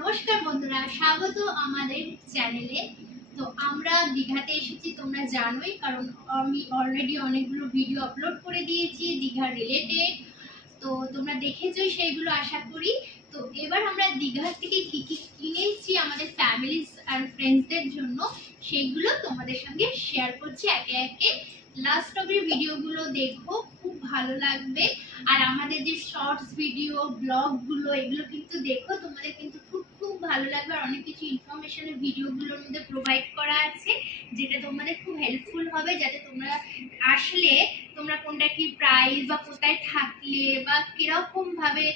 নমস্কার বন্ধুরা, স্বাগত আমাদের চ্যানেলে। তো আমরা দীঘাতে এসেছি, তোমরা জানোই, কারণ আমি অলরেডি অনেকগুলো ভিডিও আপলোড করে দিয়েছি দীঘা রিলেটেড। তো তোমরা দেখেছোই সেইগুলো আশা করি। তো এবার আমরা দীঘা থেকে কি কি কিনেছি আমাদের ফ্যামিলি আর ফ্রেন্ডসদের জন্য, সেইগুলো তোমাদের সঙ্গে শেয়ার করছি একে একে। লাস্ট অব্দি ভিডিওগুলো দেখো, খুব ভালো লাগবে। আর আমাদের যে শর্টস ভিডিও ব্লগগুলো, এগুলো কিন্তু দেখো, তোমাদের কিন্তু খুব খুব ভালো লাগবে। আর অনেক কিছু ইনফরমেশনের ভিডিওগুলোর মধ্যে প্রোভাইড করা আছে, যেটা তোমাদের খুব হেল্পফুল হবে, যাতে তোমরা আসলে তোমরা কোনটা কি প্রাইস বা কোথায় থাকলে বা কিরকম ভাবে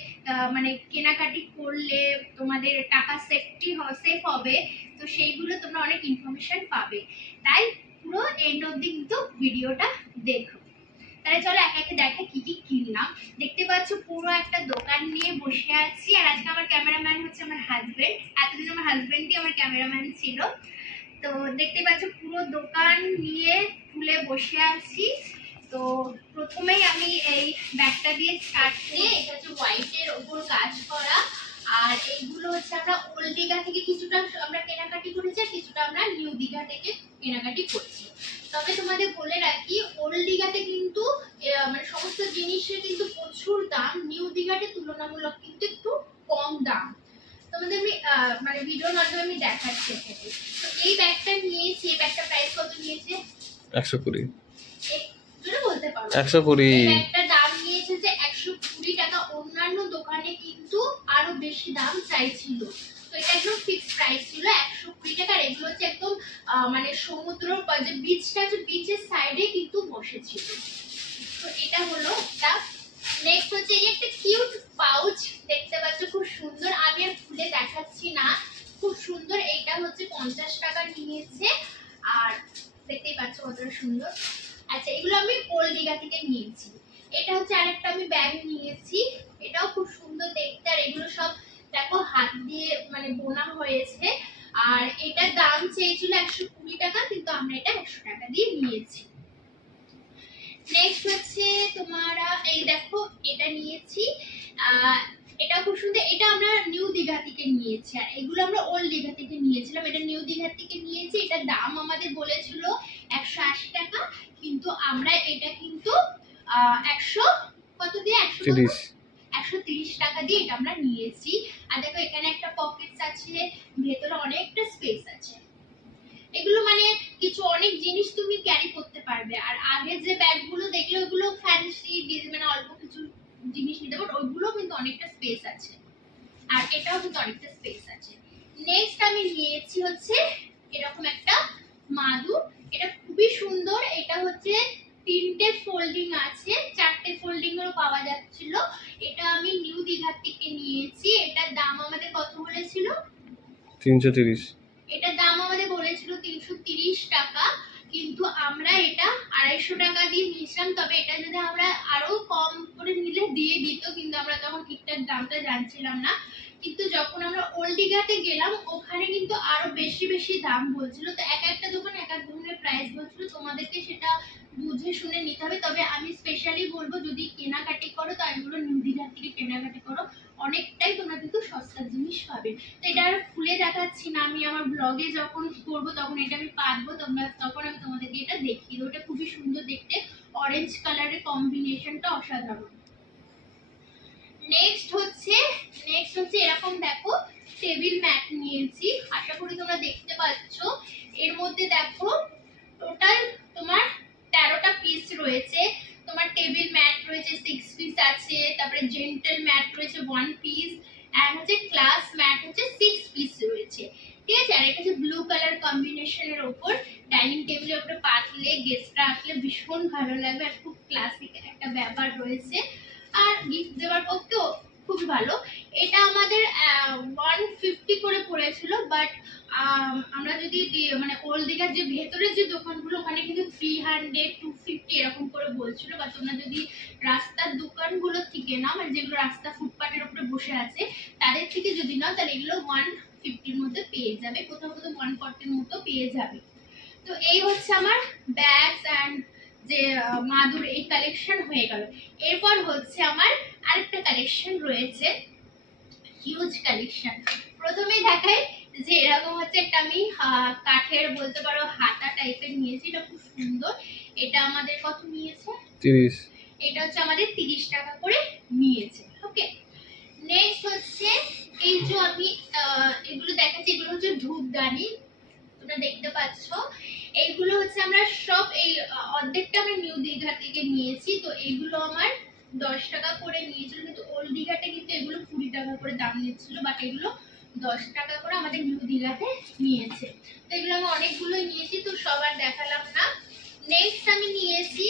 মানে কেনাকাটি করলে তোমাদের টাকা সেফ হবে, তো সেইগুলো তোমরা অনেক ইনফরমেশন পাবে। তাই পুরো এন্ড অবধি কিন্তু ভিডিওটা দেখো। তাহলে চলো একে একে দেখে কি কি কিনলাম। দেখতে পাচ্ছ পুরো একটা দোকান নিয়ে বসে আছি, আর আজকে আমার ক্যামেরাম্যান হচ্ছে আমার হাজবেন্ড। এতদিন আমার হাজবেন্ডই আমার ক্যামেরাম্যান ছিল। তো দেখতে পাচ্ছ পুরো দোকান নিয়ে খুলে বসে আছি। তো প্রথমেই আমি এই ব্যাগটা দিয়ে স্টার্ট করি। এটা হচ্ছে হোয়াইটের ওপর কাজ করা, আর এইগুলো হচ্ছে আমরা ওল্ড দীঘা থেকে কিছুটা আমরা কেনাকাটি করেছি, আর কিছুটা আমরা নিউ দীঘা থেকে কেনাকাটি করছি। তবে তোমাদের বলে রাখি, ওল্ড দীঘাতে কিন্তু মানে সমস্ত জিনিসের কিন্তু প্রচুর দাম, নিউ দীঘাতে তুলনামূলক কিন্তু একটু কম দাম। তোমাদের আমি মানে ভিডিওর মাধ্যমে আমি দেখাচ্ছি। তো এই ব্যাগটা নিয়েছি, এই ব্যাগটা প্রাইস কত নিয়েছে? 120। বলতে পারো 120। এই ব্যাগটার দাম নিয়েছে যে 120 টাকা। অন্যান্য দোকানে কিন্তু আরো বেশি দাম চাইছিল, তো এটা একদম ফিক্সড প্রাইস ছিল 120 টাকা। আর এগুলো হচ্ছে একদম মানে সমুদ্র যে বিচটা আছে, বিচের সাইডে কিন্তু বসেছিল। তো এটা হলো একটা। নেক্সট হচ্ছে এই একটা কিউট পাউচ, দেখতে পাচ্ছ খুব সুন্দর। আমি আর খুলে দেখাচ্ছি না, খুব সুন্দর। এইটা হচ্ছে 50 টাকা নিয়েছে, আর দেখতেই পাচ্ছ কতটা সুন্দর। আচ্ছা, এগুলো আমি ওল্ড দীঘা থেকে নিয়েছি। এটা হচ্ছে আরেকটা আমি ব্যাগ নিয়েছি, এটাও খুব সুন্দর দেখতে। আর এগুলো সব দেখো হাত দিয়ে মানে বোনা হয়েছে। আর এটার দাম চেয়েছিল 120 টাকা, কিন্তু আমরা এটা 100 টাকা দিয়ে নিয়েছি। নেক্সট হচ্ছে তোমারা এই দেখো, এটা নিয়েছি, এটা খুব সুন্দর। এটা আমরা নিউ দীঘা থেকে নিয়েছি, আর এগুলো আমরা ওল্ড দীঘা থেকে নিয়েছিলাম। এটা নিউ দীঘা থেকে নিয়েছি। এটার দাম আমাদের বলেছিল 180 টাকা, কিন্তু আমরা এটা কিন্তু 100 কত দিয়ে 130 টাকা দিয়ে এটা আমরা নিয়েছি। আর দেখো এখানে একটা পকেটস আছে, ভেতরে অনেকটা স্পেস আছে। এগুলো মানে কিছু অনেক জিনিস তুমি ক্যারি করতে পারবে। আর আগে যে ব্যাগগুলো দেখলে ওগুলো ফ্যান্সি মানে অল্প কিছু জিনিস নিতে পারো, ওইগুলো কিন্তু অনেকটা স্পেস আছে। আর এটাও কিন্তু অনেকটা স্পেস আছে। নেক্সট আমি নিয়েছি হচ্ছে এরকম একটা মাদুর। এটা খুবই সুন্দর। এটা হচ্ছে 3টে ফোল্ডিং আছে, 4টে ফোল্ডিং এরও পাওয়া যাচ্ছিল। এটা আমি নিউ দীঘা থেকে নিয়েছি। এটার দাম আমাদের কত বলেছিল? 330। এটার দাম আমাদের বলেছিল 330 টাকা, কিন্তু আমরা এটা 250 টাকা দিয়ে নিয়েছিলাম। তবে এটা যদি আমরা আরো কম করে নিলে দিয়ে দিত, কিন্তু আমরা তখন ঠিকঠাক দামটা জানছিলাম না। কিন্তু যখন আমরা ওল্ড দীঘাতে গেলাম, ওখানে কিন্তু আরো বেশি বেশি দাম বলছিল। তো এক একটা দোকানে এক এক ধরনের প্রাইস বলছিল, তোমাদেরকে সেটা বুঝে শুনে নিতে হবে। তবে আমি স্পেশালি বলবো, যদি কেনাকাটি করো তো আমি বলবো নিউ দীঘা থেকে কেনাকাটি করো, অনেকটাই তোমরা কিন্তু সস্তার জিনিস পাবে। তো এটা আর খুলে দেখাচ্ছি না, আমি আমার ব্লগে যখন করবো তখন এটা আমি পারবো, তখন আমি তোমাদেরকে এটা দেখিয়ে দেবো। এটা খুবই সুন্দর দেখতে, অরেঞ্জ কালারের কম্বিনেশনটা অসাধারণ। নেক্সট হচ্ছে এরকম দেখো টেবিল ম্যাট নিয়েছি, আশা করি তোমরা দেখতে পাচ্ছ। এর মধ্যে দেখো টোটাল তোমার 13টা পিস রয়েছে। তোমার টেবিল ম্যাট রয়েছে 6 পিস আছে, তারপরে জেন্টল ম্যাট রয়েছে 1 পিস, আর হচ্ছে ক্লাস ম্যাট হচ্ছে 6 পিস রয়েছে। ঠিক আছে। আর এটা হচ্ছে ব্লু কালার কম্বিনেশনের উপর ডাইনিং টেবিলের উপরে পাতলে গেস্টরা আসলে ভীষণ ভালো লাগবে, আর খুব ক্লাসিক একটা ব্যাপার রয়েছে। আর গিফট দেওয়ার পক্ষেও খুব ভালো। এটা আমাদের 150 করে পড়েছিল, বাট আমরা যদি মানে ওল্ড দীঘার যে ভেতরের যে দোকানগুলো, ওখানে কিন্তু 300 250 এরকম করে বলছিল। বা তোমরা যদি রাস্তার দোকানগুলো থেকে নাও, মানে যেগুলো রাস্তা ফুটপাতের উপরে বসে আছে, তাদের থেকে যদি নাও, তাহলে এগুলো 150-র মধ্যে পেয়ে যাবে, কোথাও কোথাও 140-র মতো পেয়ে যাবে। তো এই হচ্ছে আমার ব্যাগস অ্যান্ড যে মাদুর, এই কালেকশন হয়ে গেল। এরপর হচ্ছে আমার আরেকটা কালেকশন রয়েছে, হিউজ কালেকশন। প্রথমেই দেখাই যে এরকম হচ্ছে একটা আমি কাঠের বলতে পারো হাতা টাইপের নিয়েছি, এটা খুব সুন্দর। এটা আমাদের কত নিয়েছে? 30। এটা হচ্ছে আমাদের 30 টাকা করে নিয়েছে। ওকে, নেক্সট হচ্ছে এই যে আমি এগুলো দেখাচ্ছি, এগুলো হচ্ছে ধূপদানি, তোমরা দেখতে পাচ্ছ। এইগুলো হচ্ছে আমরা সব এই অর্ধেকটা আমরা নিউ দীঘা থেকে নিয়েছি। তো এগুলো আমার 10 টাকা করে নিয়েছিল, কিন্তু ওল্ড দীঘাতে কিন্তু এগুলো 20 টাকা করে দাম নিচ্ছিল, বাট এগুলো 10 টাকা করে আমাদের নিউ দীঘাতে নিয়েছে। তো এগুলো আমি অনেকগুলোই নিয়েছি, তো সবার দেখালাম না। নেক্সট আমি নিয়েছি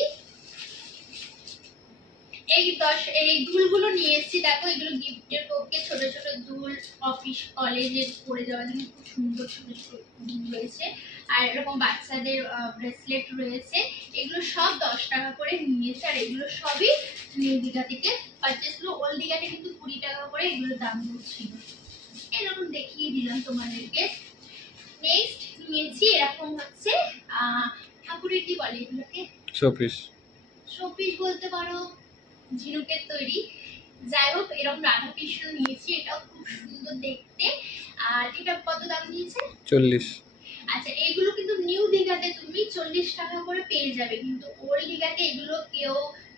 এই দুলগুলো নিয়েছি। দেখো এগুলো গিফটের পক্ষে, ছোট ছোট দুল, অফিস কলেজে পরে যাওয়ার জন্য খুব সুন্দর ছোট ছোট দুল রয়েছে। আর এরকম বাচ্চাদের ব্রেসলেট রয়েছে। এগুলো সব 10 টাকা করে নিয়েছে, আর এগুলো সবই নিউ দীঘা থেকে পারচেস হলো। ওল্ড দীঘাতে কিন্তু 20 টাকা করে এগুলো দাম ছিল। এরকম দেখিয়ে দিলাম তোমাদেরকে। নেক্সট নিয়েছি এরকম হচ্ছে ঠাকুরের কি বলে এগুলোকে, শোপিস। শোপিস বলতে পারো, ঝিনুকের তৈরি। যাই হোক, এরকম রাধা কৃষ্ণ নিয়েছি, এটাও খুব সুন্দর দেখতে। আর এটা কত দাম নিয়েছে? 40। আচ্ছা, এগুলো কিন্তু নিউ দীঘাতে তুমি 40 টাকা করে পেয়ে যাবে, কিন্তু ওল্ড দীঘাতে এগুলো কেউ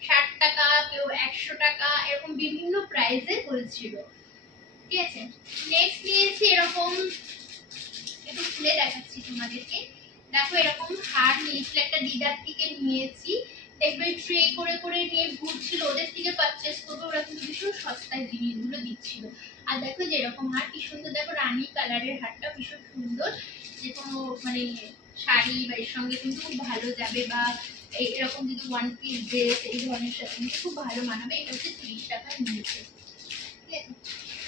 60 টাকা, কেউ 100 টাকা, এরকম বিভিন্ন প্রাইসে হয়েছিল। ঠিক আছে, নেক্সট নিয়েছি এরকম, একটু খুলে দেখাচ্ছি তোমাদেরকে। দেখো এরকম হার নিয়েছিল, একটা দিদার থেকে নিয়েছি। দেখবে ট্রে করে করে নিয়ে ঘুরছিল, ওদের থেকে পারচেস করবো, ওরা কিন্তু ভীষণ সস্তায় জিনিসগুলো দিচ্ছিল। আর দেখো যে এরকম হার কি সুন্দর, দেখো রানী কালারের হারটা ভীষণ সুন্দর, যে কোনো মানে শাড়ি বা এর সঙ্গে কিন্তু খুব ভালো যাবে, বা এরকম যদি ওয়ান পিস ড্রেস এই ধরনের সাথে কিন্তু খুব ভালো মানাবে। এটা হচ্ছে 30 টাকা নিয়েছে। ঠিক আছে,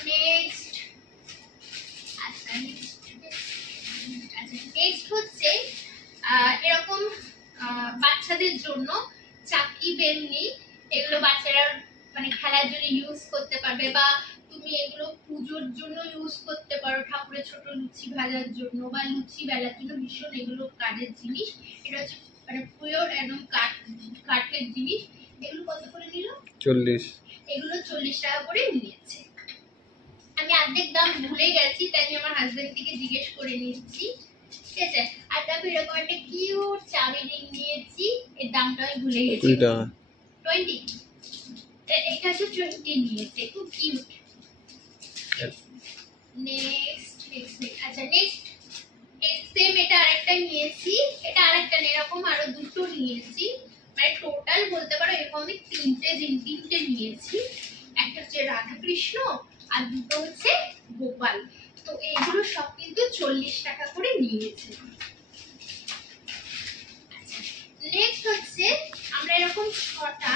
নেক্সট আচ্ছা নেক্সট হচ্ছে এরকম বাচ্চাদের জন্য চাকি বেলনি। এগুলো বাচ্চারা মানে খেলার জন্য ইউজ করতে পারবে, বা তুমি এগুলো পুজোর জন্য ইউজ করতে পারো, ঠাকুরের ছোট লুচি ভাজার জন্য বা লুচি বেলার জন্য ভীষণ এগুলো কাজের জিনিস। এটা হচ্ছে মানে পিওর একদম কাঠের জিনিস। এগুলো কত করে নিল? 40। এগুলো 40 টাকা করে নিয়েছে। আমি অর্ধেক দাম ভুলে গেছি, তাই আমি আমার হাজবেন্ড থেকে জিজ্ঞেস করে নিচ্ছি। ঠিক আছে, আর তারপর এরকম একটা কিউট চাবি রিং নিয়েছি, এর দামটা আমি ভুলে গেছি। 20 টাকা। 20, এটা হচ্ছে 20 নিয়েছে, খুব কিউট। নেক্সট আচ্ছা নেক্সট সেম এটা আরেকটা নিয়েছি, এটা আরেকটা না, এরকম আরো দুটো নিয়েছি, মানে টোটাল বলতে পারো এরকম আমি তিনটে নিয়েছি। একটা হচ্ছে রাধা কৃষ্ণ, আর দুটো হচ্ছে গোপাল। তো এইগুলো সব কিন্তু 40 টাকা করে নিয়েছে। নেক্সট হচ্ছে আমরা এরকম 6টা,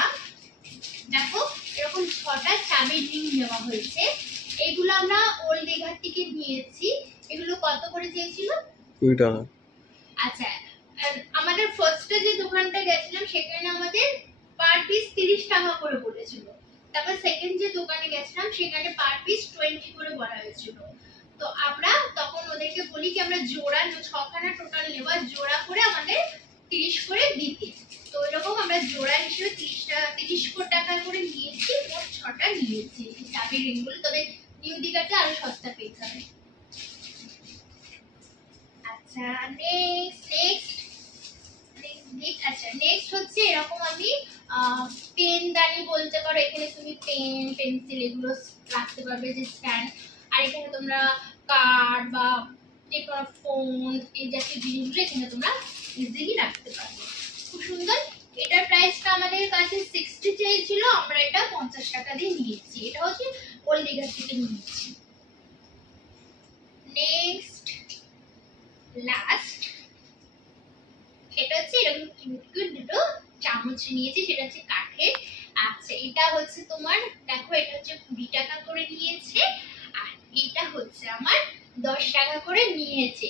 দেখো এরকম 6টা চাবির রিং নেওয়া হয়েছে। এগুলো আমরা ওল্ড দীঘা থেকে নিয়েছি। এগুলো কত করে চেয়েছিল? 20 টাকা। আচ্ছা, আমাদের ফার্স্টে যে দোকানটা গেছিলাম সেখানে আমাদের পার পিস 30 টাকা করে বলেছিল। তারপর সেকেন্ড যে দোকানে গেছিলাম সেখানে পার পিস 20 করে বলা হয়েছিল। তো আমরা তখন ওদেরকে বলি কি আমরা জোড়া 6খানা টোটাল নেব, জোড়া করে আমাদের 30 করে দিতে। তো এরকম আমরা জোড়া হিসেবে 30 টাকা করে নিয়েছি, মোট 6টা নিয়েছি এই চাবির রিংগুলো। তবে নিউ দীঘাতে আরো সস্তা পেয়ে যাবে। আচ্ছা নেক্সট হচ্ছে এরকম আমি পেনদানি বলতে পারো, এখানে তুমি পেন পেন্সিল এগুলো রাখতে পারবে যে স্ট্যান্ড। আর এখানে তোমরা কার্ড বা যে কোনো ফোন এই জাতীয় জিনিসগুলো এখানে তোমরা ইজিলি রাখতে পারবে, খুব সুন্দর। এটার প্রাইসটা আমাদের কাছে 60 চাইছিল, আমরা এটা 50 টাকা দিয়ে নিয়েছি। এটা হচ্ছে ওল্ড দীঘা থেকে নিয়েছি। নেক্সট লাস্ট এটা হচ্ছে এরকম কিউট কিউট দুটো চামচ নিয়েছি, সেটা হচ্ছে কাঠের। আচ্ছা, এটা হচ্ছে তোমার দেখো, এটা হচ্ছে 20 টাকা করে নিয়েছে, আর এটা হচ্ছে আমার 10 টাকা করে নিয়েছে।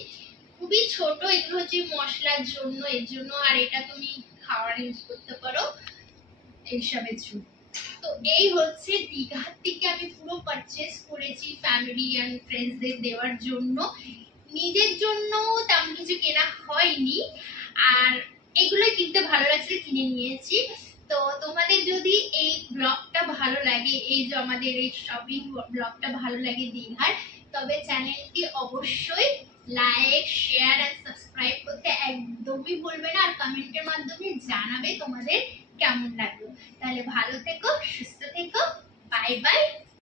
খুবই ছোট, এগুলো হচ্ছে মশলার জন্য, এর জন্য। আর এটা তুমি খাওয়ার ইউজ করতে পারো এইসবের জন্য। তো এই হচ্ছে দীঘা থেকে আমি পুরো পারচেস করেছি ফ্যামিলি এন্ড ফ্রেন্ডসদের দেওয়ার জন্য। নিজের জন্য তেমন কিছু কেনা হয়নি, আর এগুলো কিনতে ভালো লাগছে কিনে নিয়েছি। তো তোমাদের যদি এই ব্লগটা ভালো লাগে, এই যে আমাদের এই শপিং ব্লগটা ভালো লাগে দীঘার, তবে চ্যানেল চ্যানেলটি অবশ্যই লাইক শেয়ার আর সাবস্ক্রাইব করতে একদমই ভুলবে না, আর কমেন্টের মাধ্যমে জানাবে তোমাদের কেমন লাগলো। তাহলে ভালো থেকো, সুস্থ থেকো, বাই বাই।